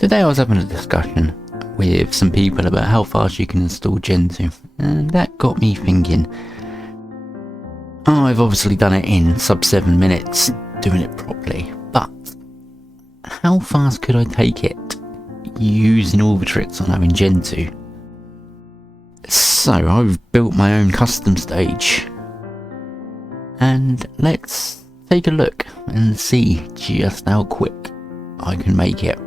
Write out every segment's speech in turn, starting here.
Today I was having a discussion with some people about how fast you can install Gentoo, and that got me thinking. I've obviously done it in sub 7 minutes, doing it properly, but how fast could I take it using all the tricks on having Gentoo? So I've built my own custom stage, and let's take a look and see just how quick I can make it.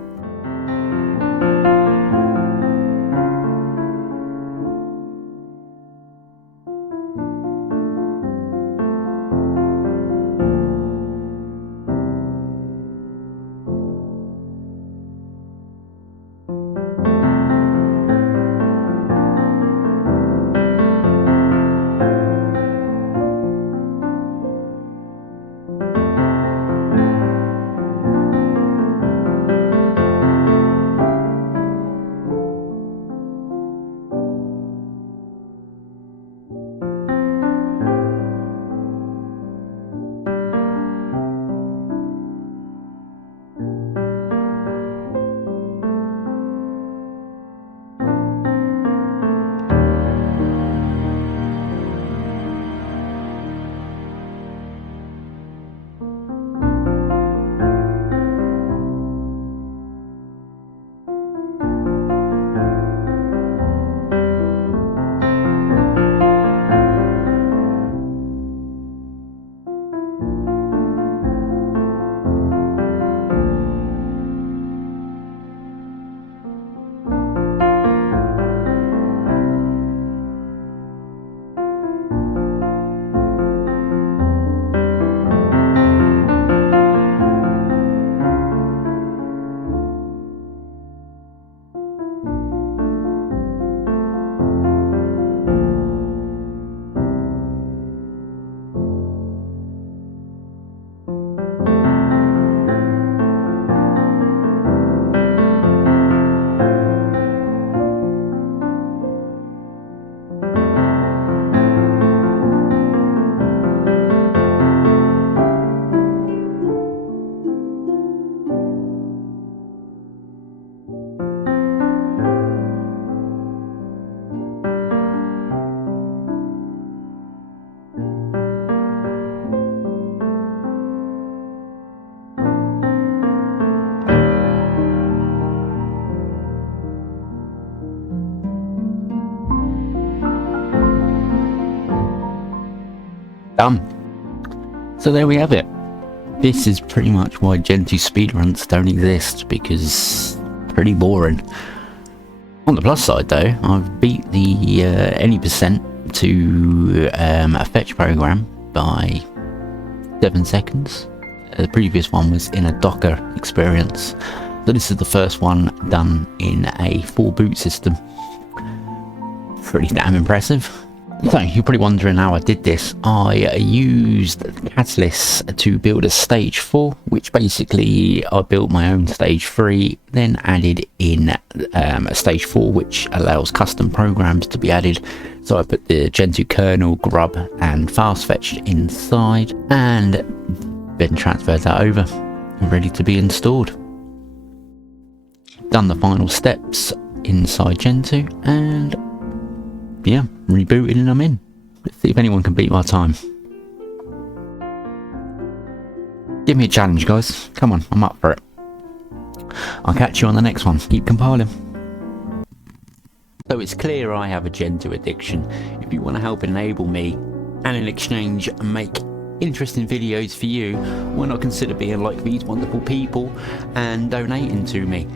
Done. So there we have it. This is pretty much why Gentoo speedruns don't exist, because pretty boring. On the plus side though, I've beat the any percent to a fetch program by 7 seconds. The previous one was in a Docker experience, so this is the first one done in a full boot system. Pretty damn impressive. So you're probably wondering how I did this. I used Catalyst to build a stage 4, which basically I built my own stage 3, then added in a stage 4 which allows custom programs to be added. So I put the Gentoo kernel, grub and fast fetched inside, and then transferred that over and ready to be installed. Done the final steps inside Gentoo, and yeah, rebooted and I'm in. Let's see if anyone can beat my time. Give me a challenge, guys. Come on, I'm up for it. I'll catch you on the next one. Keep compiling. So it's clear I have a Gentoo addiction. If you want to help enable me, and in exchange make interesting videos for you, why not consider being like these wonderful people and donating to me?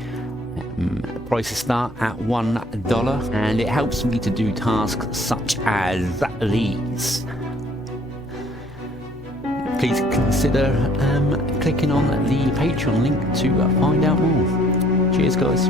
Prices start at $1, and it helps me to do tasks such as these. Please consider clicking on the Patreon link to find out more. Cheers, guys.